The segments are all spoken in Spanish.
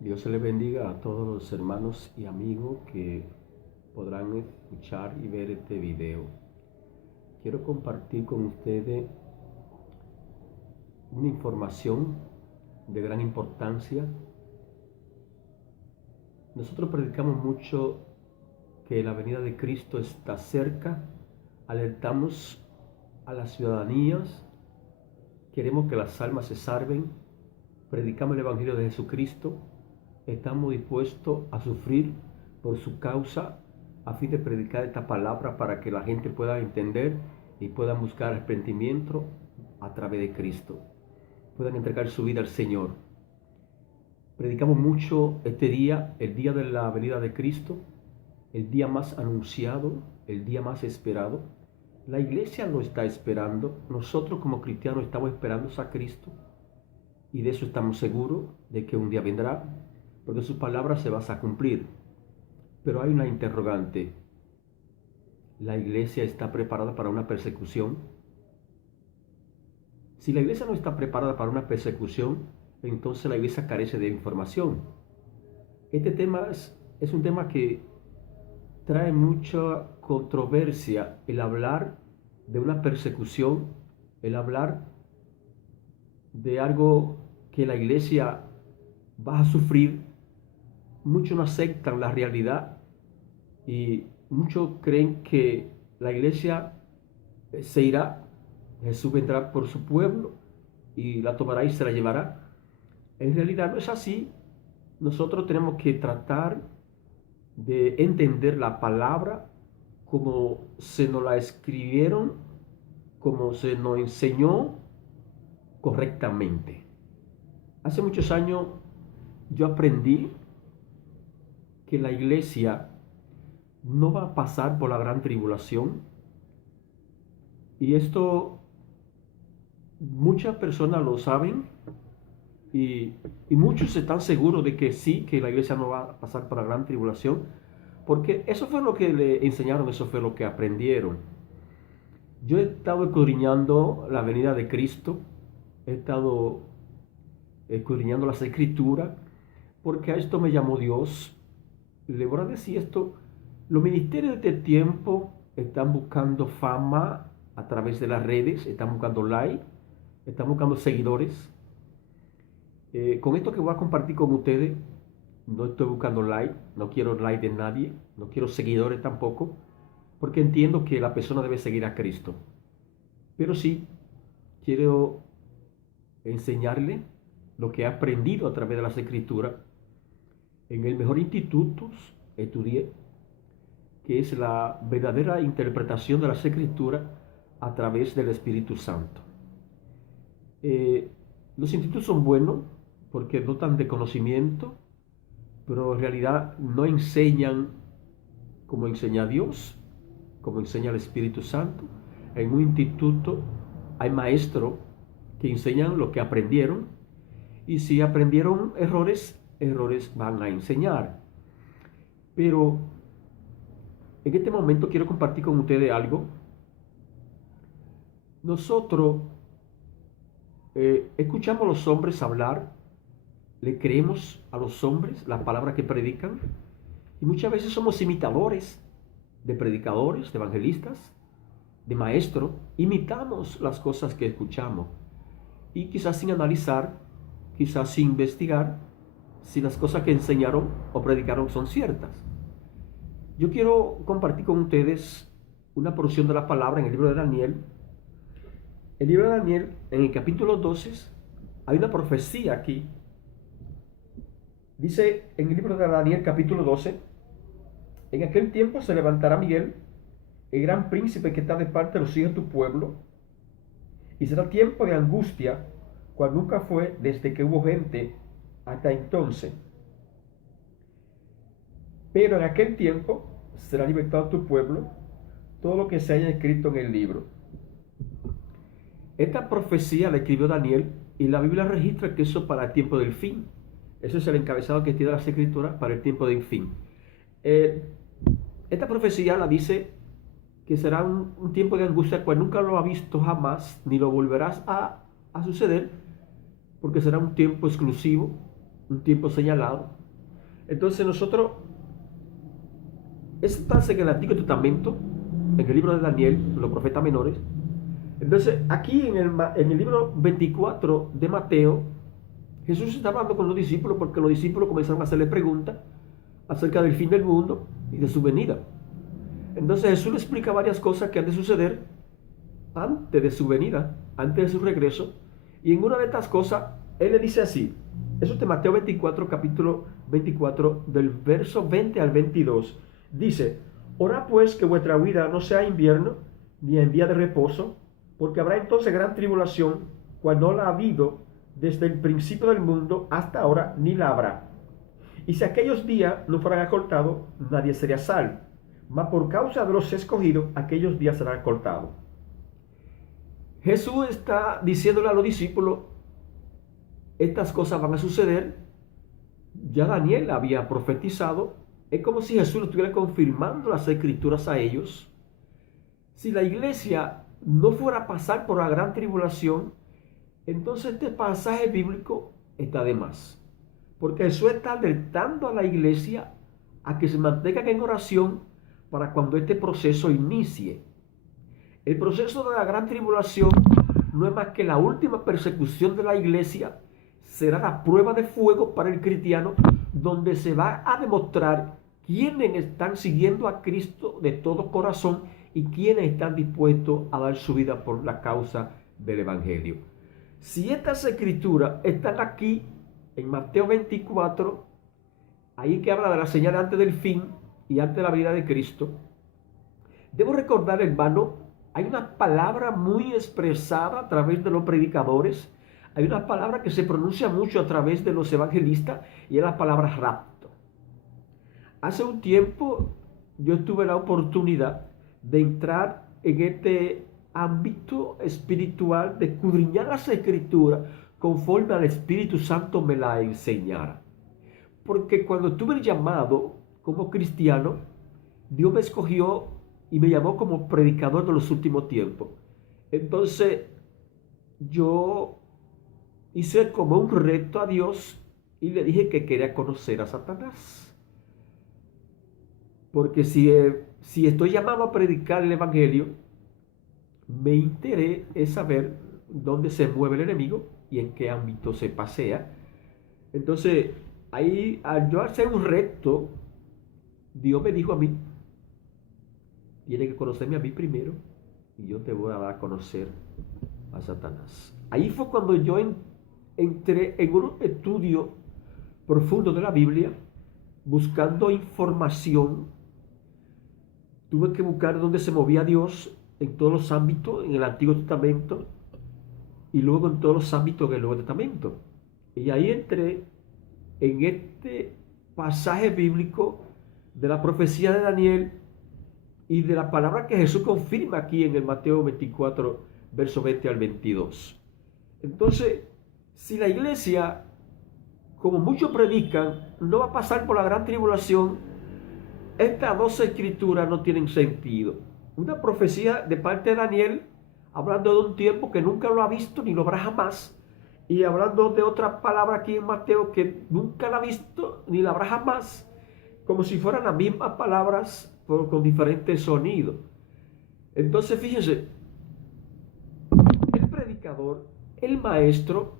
Dios se le bendiga a todos los hermanos y amigos que podrán escuchar y ver este video. Quiero compartir con ustedes una información de gran importancia. Nosotros predicamos mucho que la venida de Cristo está cerca, alertamos a las ciudadanías, queremos que las almas se salven, predicamos el Evangelio de Jesucristo, estamos dispuestos a sufrir por su causa a fin de predicar esta palabra para que la gente pueda entender y pueda buscar arrepentimiento a través de Cristo, puedan entregar su vida al Señor. Predicamos mucho este día, el día de la venida de Cristo, el día más anunciado, el día más esperado. La iglesia lo está esperando, nosotros como cristianos estamos esperando a Cristo y de eso estamos seguros, de que un día vendrá, porque sus palabras se van a cumplir. Pero hay una interrogante: ¿la iglesia está preparada para una persecución? Si la iglesia no está preparada para una persecución, entonces la iglesia carece de información. Este tema es un tema que trae mucha controversia, el hablar de una persecución, el hablar de algo que la iglesia va a sufrir. Muchos no aceptan la realidad y muchos creen que la iglesia se irá, Jesús vendrá por su pueblo y la tomará y se la llevará. En realidad no es así. Nosotros tenemos que tratar de entender la palabra como se nos la escribieron, como se nos enseñó correctamente. Hace muchos años yo aprendí que la iglesia no va a pasar por la gran tribulación, y esto muchas personas lo saben y, muchos están seguros de que sí, que la iglesia no va a pasar por la gran tribulación, porque eso fue lo que le enseñaron, eso fue lo que aprendieron. Yo he estado escudriñando la venida de Cristo, he estado escudriñando las escrituras, porque a esto me llamó Dios. Le voy a decir esto: los ministerios de este tiempo están buscando fama a través de las redes, están buscando like, están buscando seguidores. Con esto que voy a compartir con ustedes, no estoy buscando like, no quiero like de nadie, no quiero seguidores tampoco, porque entiendo que la persona debe seguir a Cristo. Pero sí quiero enseñarle lo que he aprendido a través de las escrituras. En el mejor instituto estudié, que es la verdadera interpretación de las escrituras a través del Espíritu Santo. Los institutos son buenos porque dotan de conocimiento, pero en realidad no enseñan como enseña Dios, como enseña el Espíritu Santo. En un instituto hay maestros que enseñan lo que aprendieron, y si aprendieron errores van a enseñar. Pero en este momento quiero compartir con ustedes algo. Nosotros escuchamos a los hombres hablar, le creemos a los hombres las palabras que predican, y muchas veces somos imitadores de predicadores, de evangelistas, de maestros. Imitamos las cosas que escuchamos y quizás sin analizar, quizás sin investigar si las cosas que enseñaron o predicaron son ciertas. Yo quiero compartir con ustedes una porción de la palabra en el libro de Daniel. El libro de Daniel, en el capítulo 12, hay una profecía aquí. Dice en el libro de Daniel, capítulo 12: en aquel tiempo se levantará Miguel, el gran príncipe que está de parte de los hijos de tu pueblo, y será tiempo de angustia, cual nunca fue desde que hubo gente hasta entonces. Pero en aquel tiempo será libertado tu pueblo, todo lo que se haya escrito en el libro. Esta profecía la escribió Daniel, y la Biblia registra que eso para el tiempo del fin. Eso es el encabezado que tiene las escrituras para el tiempo del fin. Esta profecía la dice que será un tiempo de angustia cual nunca lo ha visto jamás, ni lo volverás a suceder, porque será un tiempo exclusivo, un tiempo señalado. Entonces nosotros, eso está en el Antiguo Testamento, en el libro de Daniel, los profetas menores. Entonces aquí en el libro 24 de Mateo, Jesús está hablando con los discípulos porque los discípulos comenzaron a hacerle preguntas acerca del fin del mundo y de su venida. Entonces Jesús le explica varias cosas que han de suceder antes de su venida, antes de su regreso. Y en una de estas cosas, Él le dice así. Eso es de Mateo 24, capítulo 24, del verso 20 al 22. Dice: Orad pues que vuestra vida no sea invierno, ni en día de reposo, porque habrá entonces gran tribulación, cual no la ha habido desde el principio del mundo hasta ahora, ni la habrá. Y si aquellos días no fueran acortados, nadie sería salvo. Mas por causa de los escogidos, aquellos días serán acortados. Jesús está diciéndole a los discípulos, estas cosas van a suceder. Ya Daniel había profetizado. Es como si Jesús le estuviera confirmando las escrituras a ellos. Si la iglesia no fuera a pasar por la gran tribulación, entonces este pasaje bíblico está de más. Porque Jesús está alertando a la iglesia a que se mantengan en oración para cuando este proceso inicie. El proceso de la gran tribulación no es más que la última persecución de la iglesia. Será la prueba de fuego para el cristiano, donde se va a demostrar quiénes están siguiendo a Cristo de todo corazón y quiénes están dispuestos a dar su vida por la causa del Evangelio. Si estas escrituras están aquí en Mateo 24, ahí que habla de la señal antes del fin y antes de la venida de Cristo, debo recordar, hermano, hay una palabra muy expresada a través de los predicadores, hay una palabra que se pronuncia mucho a través de los evangelistas, y es la palabra rapto. Hace un tiempo yo tuve la oportunidad de entrar en este ámbito espiritual, de escudriñar las escrituras conforme al Espíritu Santo me la enseñara. Porque cuando tuve el llamado como cristiano, Dios me escogió y me llamó como predicador de los últimos tiempos. Entonces yo hice como un reto a Dios y le dije que quería conocer a Satanás. Porque si estoy llamado a predicar el Evangelio, me interesa saber dónde se mueve el enemigo y en qué ámbito se pasea. Entonces, ahí, al yo hacer un reto, Dios me dijo a mí: tienes que conocerme a mí primero y yo te voy a dar a conocer a Satanás. Ahí fue cuando yo entré en un estudio profundo de la Biblia, buscando información. Tuve que buscar dónde se movía Dios en todos los ámbitos, en el Antiguo Testamento, y luego en todos los ámbitos del Nuevo Testamento. Y ahí entré en este pasaje bíblico de la profecía de Daniel y de la palabra que Jesús confirma aquí en el Mateo 24, verso 20 al 22. Entonces, si la iglesia, como muchos predican, no va a pasar por la gran tribulación, estas dos escrituras no tienen sentido. Una profecía de parte de Daniel, hablando de un tiempo que nunca lo ha visto ni lo habrá jamás, y hablando de otra palabra aquí en Mateo que nunca la ha visto ni la habrá jamás, como si fueran las mismas palabras pero con diferentes sonidos. Entonces fíjense, el predicador, el maestro,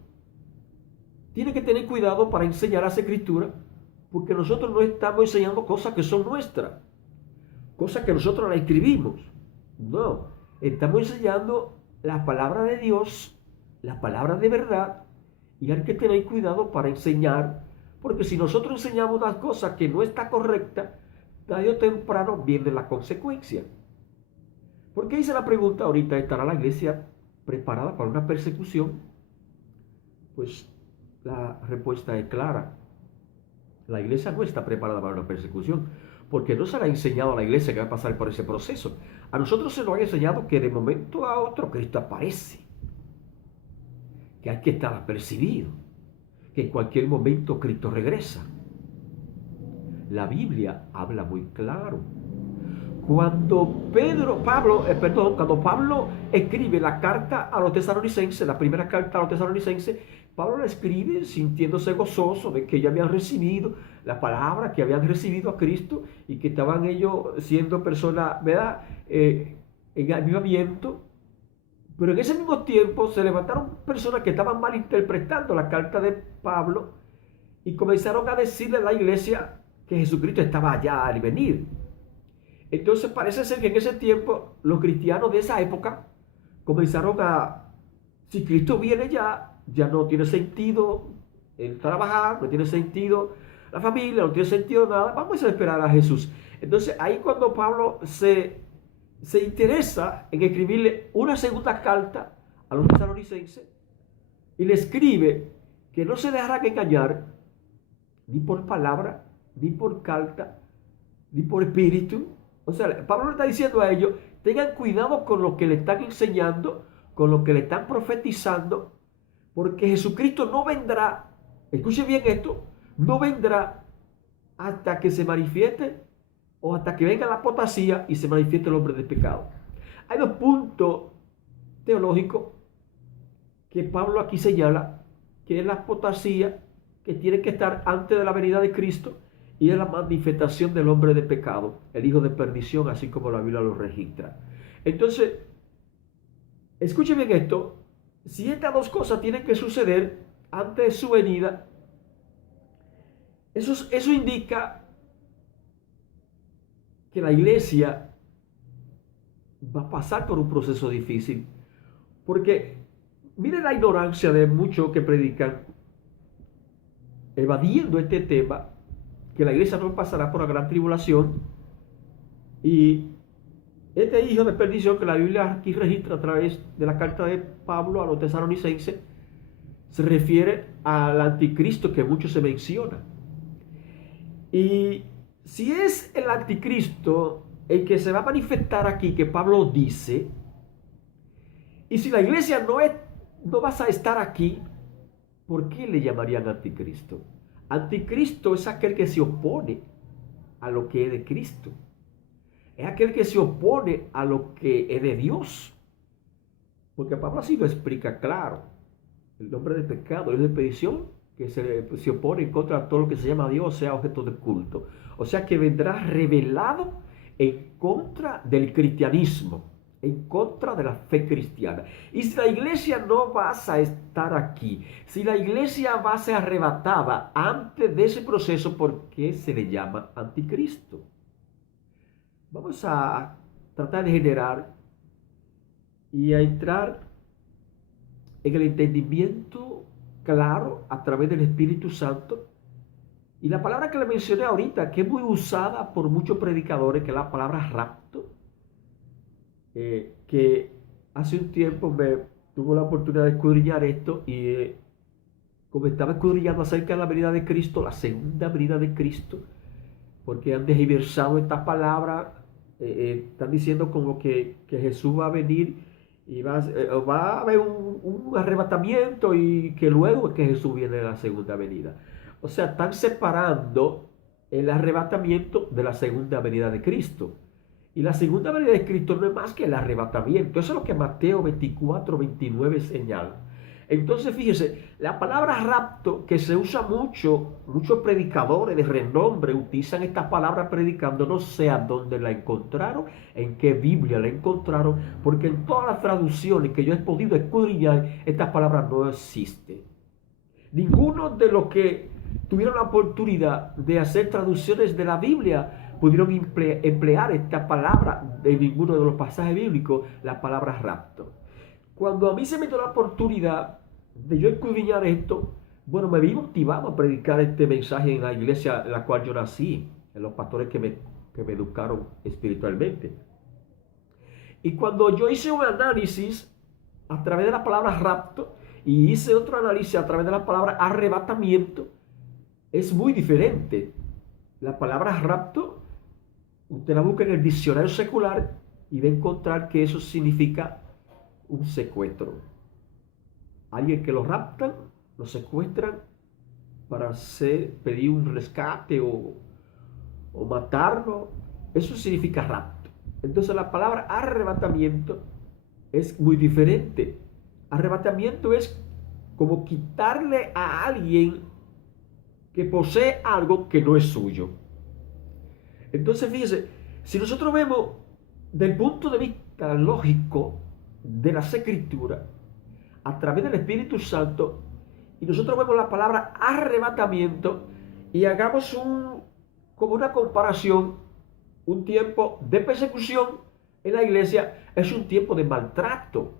tiene que tener cuidado para enseñar las escrituras, porque nosotros no estamos enseñando cosas que son nuestras, cosas que nosotros las escribimos. No, estamos enseñando la palabra de Dios, la palabra de verdad, y hay que tener cuidado para enseñar, porque si nosotros enseñamos unas cosas que no está correcta, tarde o temprano viene la consecuencia. ¿Por qué hice la pregunta ahorita? ¿Estará la iglesia preparada para una persecución? Pues la respuesta es clara. La iglesia no está preparada para una persecución, porque no se le ha enseñado a la iglesia que va a pasar por ese proceso. A nosotros se nos ha enseñado que de momento a otro Cristo aparece, que hay que estar apercibido, que en cualquier momento Cristo regresa. La Biblia habla muy claro. Cuando Pablo escribe la carta a los tesalonicenses, la primera carta a los tesalonicenses, Pablo la escribe sintiéndose gozoso de que ya habían recibido la palabra, que habían recibido a Cristo y que estaban ellos siendo personas, ¿verdad? En avivamiento. Pero en ese mismo tiempo se levantaron personas que estaban malinterpretando la carta de Pablo y comenzaron a decirle a la iglesia que Jesucristo estaba allá al venir. Entonces parece ser que en ese tiempo los cristianos de esa época comenzaron a, si Cristo viene ya no tiene sentido el trabajar, no tiene sentido la familia, no tiene sentido nada, vamos a esperar a Jesús. Entonces ahí cuando Pablo se interesa en escribirle una segunda carta a los tesalonicenses y le escribe que no se dejarán engañar ni por palabra, ni por carta, ni por espíritu. O sea, Pablo le está diciendo a ellos, tengan cuidado con lo que le están enseñando, con lo que le están profetizando, porque Jesucristo no vendrá, escuche bien esto, no vendrá hasta que se manifieste o hasta que venga la apostasía y se manifieste el hombre del pecado. Hay dos puntos teológicos que Pablo aquí señala, que es la apostasía que tiene que estar antes de la venida de Cristo y es la manifestación del hombre de pecado, el hijo de perdición, así como la Biblia lo registra. Entonces, escuchen bien esto, si estas dos cosas tienen que suceder antes de su venida, eso indica que la iglesia va a pasar por un proceso difícil, porque miren la ignorancia de muchos que predican evadiendo este tema, que la iglesia no pasará por la gran tribulación, y este hijo de perdición que la Biblia aquí registra a través de la carta de Pablo a los tesalonicenses se refiere al anticristo que mucho se menciona. Y si es el anticristo el que se va a manifestar aquí, que Pablo dice, y si la iglesia no vas a estar aquí, ¿por qué le llamarían anticristo? Anticristo es aquel que se opone a lo que es de Cristo. Es aquel que se opone a lo que es de Dios. Porque Pablo así lo explica claro. El nombre del pecado es de perdición, que se opone en contra de todo lo que se llama Dios, sea objeto de culto. O sea que vendrá revelado en contra del cristianismo, en contra de la fe cristiana. Y si la iglesia no va a estar aquí, si la iglesia va a ser arrebatada antes de ese proceso, ¿por qué se le llama anticristo? Vamos a tratar de generar y a entrar en el entendimiento claro a través del Espíritu Santo. Y la palabra que le mencioné ahorita, que es muy usada por muchos predicadores, que es la palabra rapto, que hace un tiempo me tuve la oportunidad de escudriñar esto y como estaba escudriñando acerca de la venida de Cristo, la segunda venida de Cristo, porque han desversado esta palabra, están diciendo como que Jesús va a venir y va a haber un arrebatamiento y que luego es que Jesús viene de la segunda venida. O sea, están separando el arrebatamiento de la segunda venida de Cristo. Y la segunda venida de Cristo no es más que el arrebatamiento. Eso es lo que Mateo 24, 29 señala. Entonces, fíjese, la palabra rapto, que se usa mucho, muchos predicadores de renombre utilizan esta palabra predicando, no sé a dónde la encontraron, en qué Biblia la encontraron, porque en todas las traducciones que yo he podido escudriñar, esta palabra no existe. Ninguno de los que tuvieron la oportunidad de hacer traducciones de la Biblia pudieron emplear esta palabra en ninguno de los pasajes bíblicos, la palabra rapto. Cuando a mí se me dio la oportunidad de yo escudriñar esto, bueno, me vi motivado a predicar este mensaje en la iglesia en la cual yo nací, en los pastores que me educaron espiritualmente. Y cuando yo hice un análisis a través de la palabra rapto y hice otro análisis a través de la palabra arrebatamiento, es muy diferente. La palabra rapto, usted la busca en el diccionario secular y va a encontrar que eso significa un secuestro. Alguien que lo raptan, lo secuestran para pedir un rescate o matarlo. Eso significa rapto. Entonces la palabra arrebatamiento es muy diferente. Arrebatamiento es como quitarle a alguien que posee algo que no es suyo. Entonces, fíjese, si nosotros vemos del punto de vista lógico de las Escrituras, a través del Espíritu Santo, y nosotros vemos la palabra arrebatamiento, y hagamos como una comparación, un tiempo de persecución en la iglesia es un tiempo de maltrato.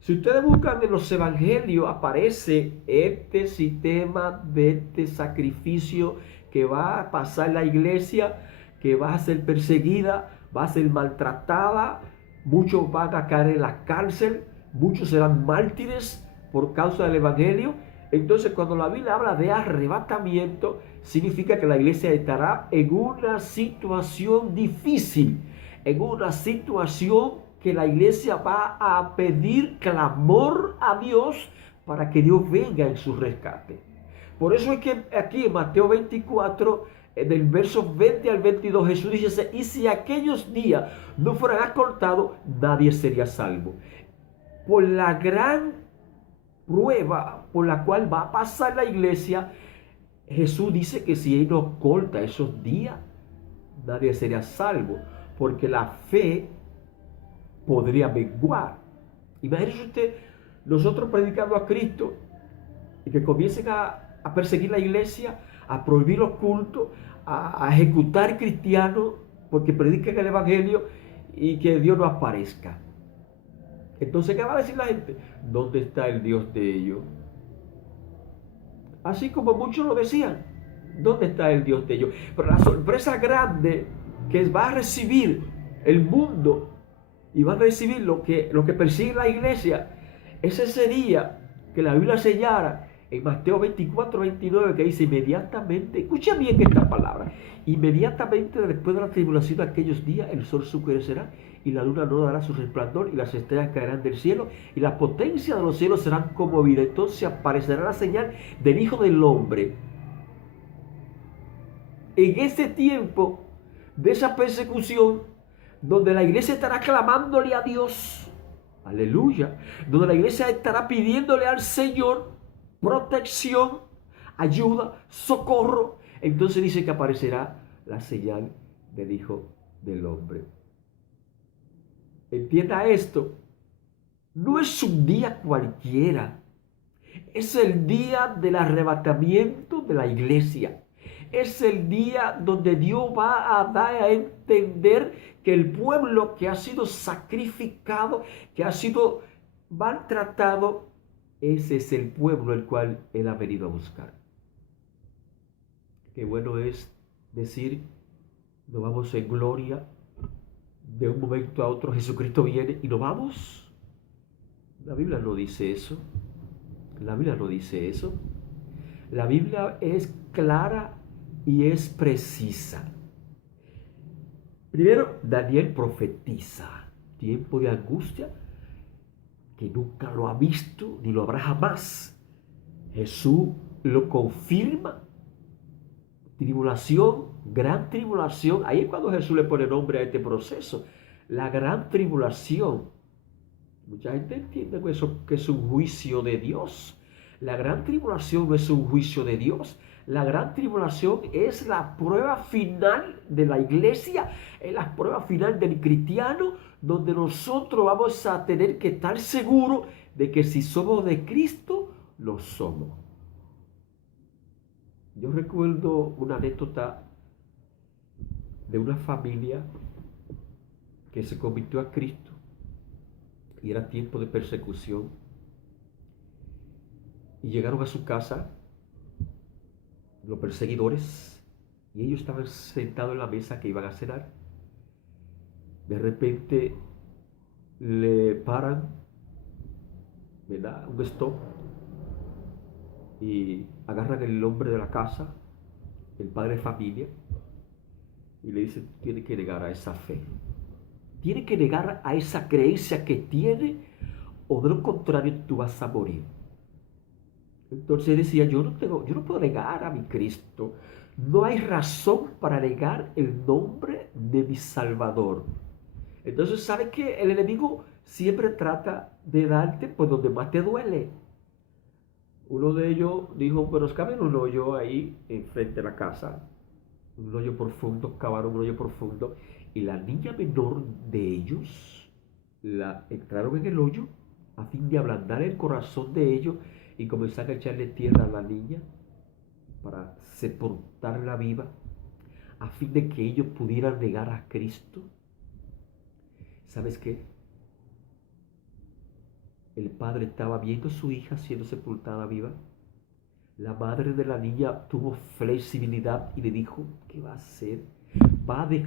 Si ustedes buscan en los evangelios, aparece este sistema de este sacrificio que va a pasar en la iglesia, que va a ser perseguida, va a ser maltratada, muchos van a caer en la cárcel, muchos serán mártires por causa del evangelio. Entonces, cuando la Biblia habla de arrebatamiento, significa que la iglesia estará en una situación difícil, en una situación que la iglesia va a pedir clamor a Dios para que Dios venga en su rescate. Por eso es que aquí en Mateo 24, del verso 20 al 22, Jesús dice, y si aquellos días no fueran acortados, nadie sería salvo. Por la gran prueba por la cual va a pasar la iglesia, Jesús dice que si Él no corta esos días, nadie sería salvo, porque la fe podría menguar. Imagínese usted, nosotros predicando a Cristo y que comiencen a perseguir la iglesia, a prohibir los cultos, a ejecutar cristianos porque predican el evangelio y que Dios no aparezca. Entonces, ¿qué va a decir la gente? ¿Dónde está el Dios de ellos? Así como muchos lo decían, ¿dónde está el Dios de ellos? Pero la sorpresa grande que va a recibir el mundo y va a recibir lo que persigue la iglesia es ese día que la Biblia sellara en Mateo 24, 29, que dice inmediatamente, escucha bien esta palabra, inmediatamente después de la tribulación de aquellos días el sol se oscurecerá y la luna no dará su resplandor y las estrellas caerán del cielo y la potencia de los cielos serán conmovidas. Entonces aparecerá la señal del Hijo del Hombre. En ese tiempo de esa persecución, donde la iglesia estará clamándole a Dios, aleluya, donde la iglesia estará pidiéndole al Señor protección, ayuda, socorro, entonces dice que aparecerá la señal del Hijo del Hombre. Entienda esto, no es un día cualquiera, es el día del arrebatamiento de la iglesia. Es el día donde Dios va a dar a entender que el pueblo que ha sido sacrificado, que ha sido maltratado, ese es el pueblo el cual Él ha venido a buscar. Qué bueno es decir, nos vamos en gloria, de un momento a otro Jesucristo viene y nos vamos. La Biblia no dice eso. La Biblia no dice eso. La Biblia es clara y es precisa. Primero, Daniel profetiza tiempo de angustia que nunca lo ha visto ni lo habrá jamás. Jesús lo confirma. Tribulación, gran tribulación. Ahí es cuando Jesús le pone nombre a este proceso. La gran tribulación. Mucha gente entiende que es un juicio de Dios. La gran tribulación no es un juicio de Dios. La gran tribulación es la prueba final de la iglesia, es la prueba final del cristiano, donde nosotros vamos a tener que estar seguros de que si somos de Cristo, lo somos. Yo recuerdo una anécdota de una familia que se convirtió a Cristo y era tiempo de persecución. Y llegaron a su casa los perseguidores y ellos estaban sentados en la mesa que iban a cenar. De repente le paran, ¿verdad?, un stop y agarran el hombre de la casa, el padre de familia, y le dicen, tiene que negar a esa fe, tiene que negar a esa creencia que tiene, o de lo contrario tú vas a morir. Entonces decía, yo no puedo negar a mi Cristo. No hay razón para negar el nombre de mi Salvador. Entonces, ¿sabe qué? El enemigo siempre trata de darte por donde más te duele. Uno de ellos dijo, pero caben un hoyo ahí enfrente de la casa, un hoyo profundo, cavaron un hoyo profundo, y la niña menor de ellos la entraron en el hoyo a fin de ablandar el corazón de ellos y comenzar a echarle tierra a la niña para sepultarla viva, a fin de que ellos pudieran negar a Cristo. ¿Sabes qué? El padre estaba viendo a su hija siendo sepultada viva. La madre de la niña tuvo flexibilidad y le dijo, ¿qué va a hacer? Va a dejar